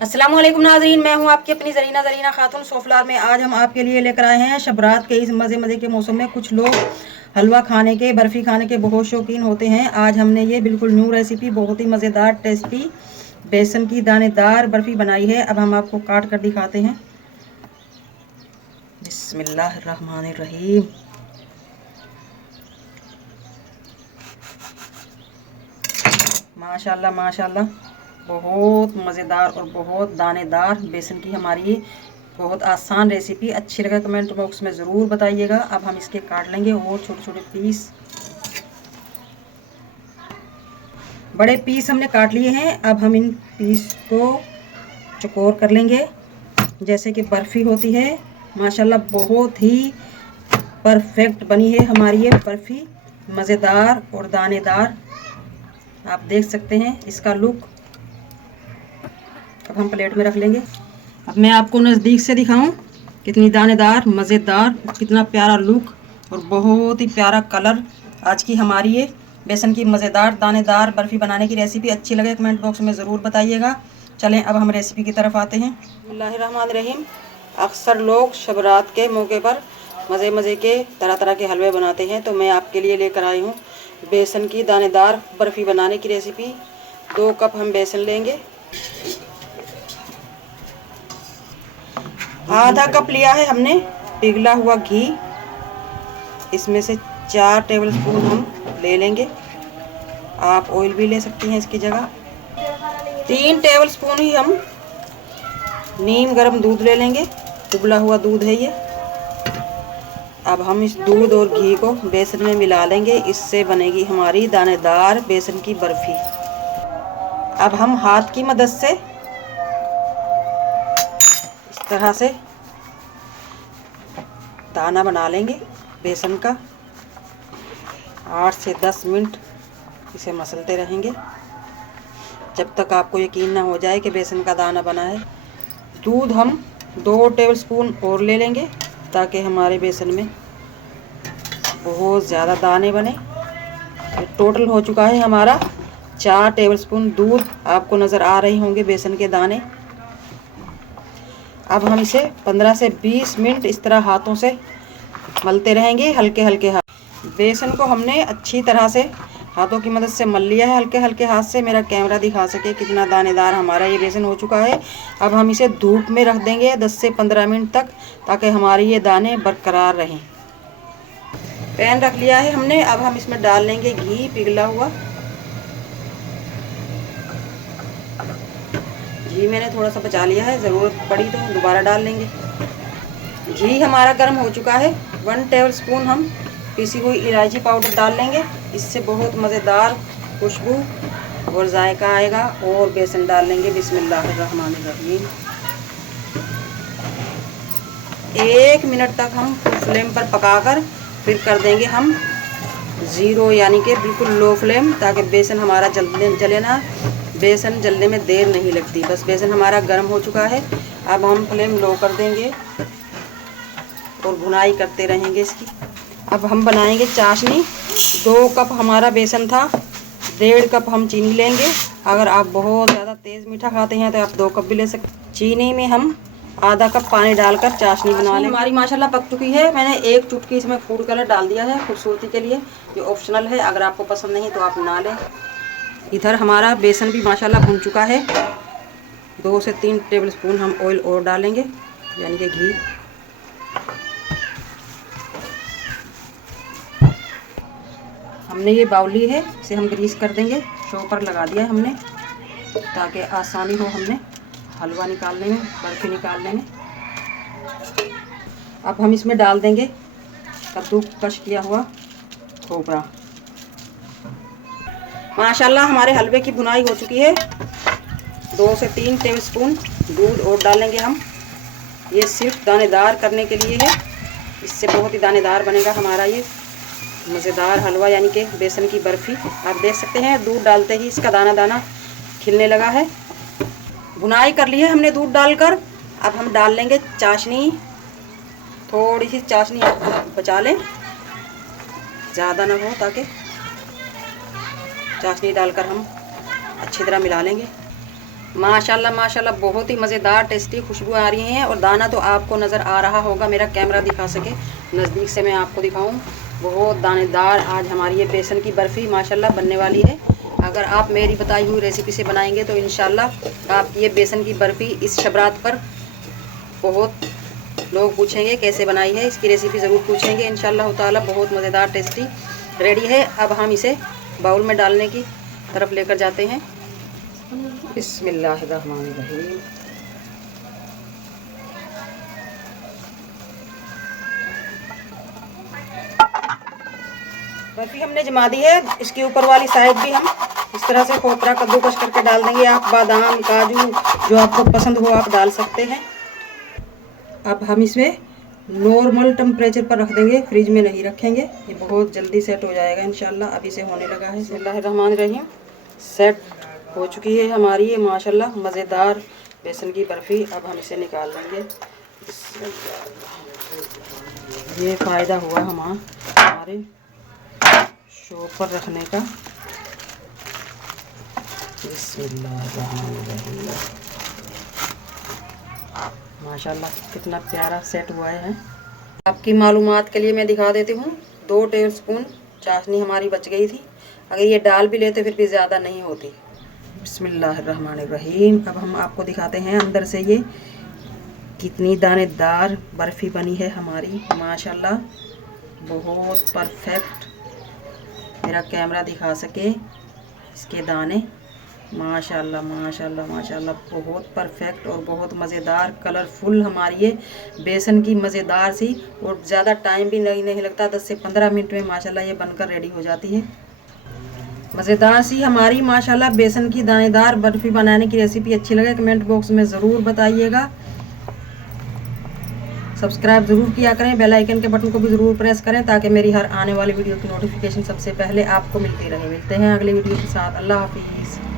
अस्सलाम वालेकुम नाज़रीन, मैं हूं आपकी अपनी ज़रीना खातून सोफलार में। आज हम आपके लिए लेकर आए हैं शबरात के इस मज़े के मौसम में। कुछ लोग हलवा खाने के, बर्फ़ी खाने के बहुत शौकीन होते हैं। आज हमने ये बिल्कुल न्यू रेसिपी, बहुत ही मज़ेदार टेस्टी बेसन की दानेदार बर्फ़ी बनाई है। अब हम आपको काट कर दिखाते हैं। बिस्मिल्लाहिर्रहमानिर्रहीम। माशाल्लाह माशाल्लाह, बहुत मज़ेदार और बहुत दानेदार बेसन की हमारी ये बहुत आसान रेसिपी। अच्छी लगे कमेंट बॉक्स में ज़रूर बताइएगा। अब हम इसके काट लेंगे और छोटे छोटे पीस, बड़े पीस हमने काट लिए हैं। अब हम इन पीस को चौकोर कर लेंगे जैसे कि बर्फ़ी होती है। माशाल्लाह बहुत ही परफेक्ट बनी है हमारी ये बर्फ़ी, मज़ेदार और दानेदार। आप देख सकते हैं इसका लुक। अब हम प्लेट में रख लेंगे। अब मैं आपको नज़दीक से दिखाऊं कितनी दानेदार, मज़ेदार, कितना प्यारा लुक और बहुत ही प्यारा कलर। आज की हमारी ये बेसन की मज़ेदार दानेदार बर्फ़ी बनाने की रेसिपी अच्छी लगे कमेंट बॉक्स में ज़रूर बताइएगा। चलें अब हम रेसिपी की तरफ आते हैं। बिस्मिल्लाहिर्रहमानिर्रहीम। अक्सर लोग शबरात के मौके पर मज़े के तरह तरह के हलवे बनाते हैं, तो मैं आपके लिए लेकर आई हूँ बेसन की दानेदार बर्फ़ी बनाने की रेसिपी। 2 कप हम बेसन लेंगे। आधा कप लिया है हमने पिघला हुआ घी। इसमें से 4 टेबलस्पून हम ले लेंगे। आप ऑयल भी ले सकती हैं इसकी जगह। 3 टेबलस्पून ही हम नीम गर्म दूध ले लेंगे। उबला हुआ दूध है ये। अब हम इस दूध और घी को बेसन में मिला लेंगे। इससे बनेगी हमारी दानेदार बेसन की बर्फ़ी। अब हम हाथ की मदद से इस तरह से दाना बना लेंगे बेसन का। 8 से 10 मिनट इसे मसलते रहेंगे जब तक आपको यकीन ना हो जाए कि बेसन का दाना बना है। दूध हम 2 टेबलस्पून और ले लेंगे ताकि हमारे बेसन में बहुत ज़्यादा दाने बने। टोटल हो चुका है हमारा 4 टेबलस्पून दूध। आपको नज़र आ रहे होंगे बेसन के दाने। अब हम इसे 15 से 20 मिनट इस तरह हाथों से मलते रहेंगे, हल्के हल्के हाथ। बेसन को हमने अच्छी तरह से हाथों की मदद से मल लिया है, हल्के हल्के हाथ से। मेरा कैमरा दिखा सके कितना दानेदार हमारा ये बेसन हो चुका है। अब हम इसे धूप में रख देंगे 10 से 15 मिनट तक, ताकि हमारे ये दाने बरकरार रहें। पैन रख लिया है हमने। अब हम इसमें डाल लेंगे घी पिघला हुआ। घी मैंने थोड़ा सा बचा लिया है, ज़रूरत पड़ी तो दोबारा डाल लेंगे। घी हमारा गर्म हो चुका है। 1 टेबलस्पून हम पिसी हुई इलायची पाउडर डाल लेंगे। इससे बहुत मज़ेदार खुशबू और जायका आएगा। और बेसन डाल लेंगे। बिस्मिल्लाहिर्रहमानिर्रहीम। 1 मिनट तक हम फ्लेम पर पकाकर फिर कर देंगे हम 0, यानी कि बिल्कुल लो फ्लेम, ताकि बेसन हमारा जले ना। बेसन जलने में देर नहीं लगती। बस बेसन हमारा गर्म हो चुका है। अब हम फ्लेम लो कर देंगे और भुनाई करते रहेंगे इसकी। अब हम बनाएंगे चाशनी। 2 कप हमारा बेसन था, 1.5 कप हम चीनी लेंगे। अगर आप बहुत ज़्यादा तेज़ मीठा खाते हैं तो आप 2 कप भी ले सकते। चीनी में हम आधा कप पानी डालकर चाशनी बना लेंगे। हमारी माशाल्लाह पक चुकी है। मैंने 1 चुटकी इसमें फूड कलर डाल दिया है खूबसूरती के लिए। ये ऑप्शनल है, अगर आपको पसंद नहीं तो आप ना लें। इधर हमारा बेसन भी माशाल्लाह भुन चुका है। 2 से 3 टेबलस्पून हम ऑयल और डालेंगे, यानी कि घी। हमने ये बाउल ली है, इसे हम ग्रीस कर देंगे। चॉपर लगा दिया है हमने ताकि आसानी हो हमने हलवा निकालने में, बर्फ़ी निकालने में। अब हम इसमें डाल देंगे कद्दूकस किया हुआ खोपरा। माशाल्लाह हमारे हलवे की भुनाई हो चुकी है। 2 से 3 टेबलस्पून दूध और डालेंगे हम। ये सिर्फ दानेदार करने के लिए है। इससे बहुत ही दानेदार बनेगा हमारा ये मज़ेदार हलवा, यानी कि बेसन की बर्फ़ी। आप देख सकते हैं दूध डालते ही इसका दाना दाना खिलने लगा है। भुनाई कर ली है हमने दूध डालकर। अब हम डाल लेंगे चाशनी। थोड़ी सी चाशनी आप बचा लें, ज़्यादा ना हो, ताकि चाशनी डालकर हम अच्छी तरह मिला लेंगे। माशाल्लाह माशाल्लाह बहुत ही मज़ेदार टेस्टी खुशबू आ रही है। और दाना तो आपको नज़र आ रहा होगा, मेरा कैमरा दिखा सके नज़दीक से मैं आपको दिखाऊं। बहुत दानेदार आज हमारी ये बेसन की बर्फ़ी माशाल्लाह बनने वाली है। अगर आप मेरी बताई हुई रेसिपी से बनाएंगे तो इंशाल्लाह आप ये बेसन की बर्फ़ी इस शबरात पर बहुत लोग पूछेंगे कैसे बनाई है, इसकी रेसिपी ज़रूर पूछेंगे इंशाल्लाह ताला। बहुत मज़ेदार टेस्टी रेडी है। अब हम इसे बाउल में डालने की तरफ लेकर जाते हैं। बिस्मिल्लाहिर्रहमानिर्रहीम। बर्फी हमने जमा दी है, इसकी ऊपर वाली साइड भी हम इस तरह से खोपरा कद्दूकस करके डाल देंगे। आप बादाम काजू जो आपको पसंद हो आप डाल सकते हैं। अब हम इसमें नॉर्मल टेम्परेचर पर रख देंगे, फ्रिज में नहीं रखेंगे, ये बहुत जल्दी सेट हो जाएगा इंशाल्लाह। अभी से होने लगा है। बिस्मिल्लाहिर्रहमानिर्रहीम। सेट हो चुकी है हमारी ये माशाल्लाह मज़ेदार बेसन की बर्फ़ी। अब हम इसे निकाल लेंगे। ये फ़ायदा हुआ हमारे शो पर रखने का। बिस्मिल्लाहिर्रहमानिर्रहीम। माशाल्लाह कितना प्यारा सेट हुआ है। आपकी मालूमात के लिए मैं दिखा देती हूँ, 2 टेबलस्पून चाशनी हमारी बच गई थी। अगर ये डाल भी लेते फिर भी ज़्यादा नहीं होती। बिस्मिल्लाहिर्रहमानिर्रहीम। अब हम आपको दिखाते हैं अंदर से ये कितनी दानेदार बर्फ़ी बनी है हमारी माशाल्लाह। बहुत परफेक्ट, मेरा कैमरा दिखा सके इसके दाने। माशाल्लाह माशाल्लाह माशाल्लाह बहुत परफेक्ट और बहुत मज़ेदार कलरफुल हमारी ये बेसन की मज़ेदार सी। और ज़्यादा टाइम भी नहीं लगता, 10 से 15 मिनट में माशाल्लाह ये बनकर रेडी हो जाती है। मज़ेदार सी हमारी माशाल्लाह बेसन की दानेदार बर्फ़ी बनाने की रेसिपी अच्छी लगे कमेंट बॉक्स में ज़रूर बताइएगा। सब्सक्राइब ज़रूर किया करें, बेल आइकन के बटन को भी ज़रूर प्रेस करें ताकि मेरी हर आने वाली वीडियो की नोटिफिकेशन सबसे पहले आपको मिलती रहे। मिलते हैं अगली वीडियो के साथ। अल्लाह हाफिज़।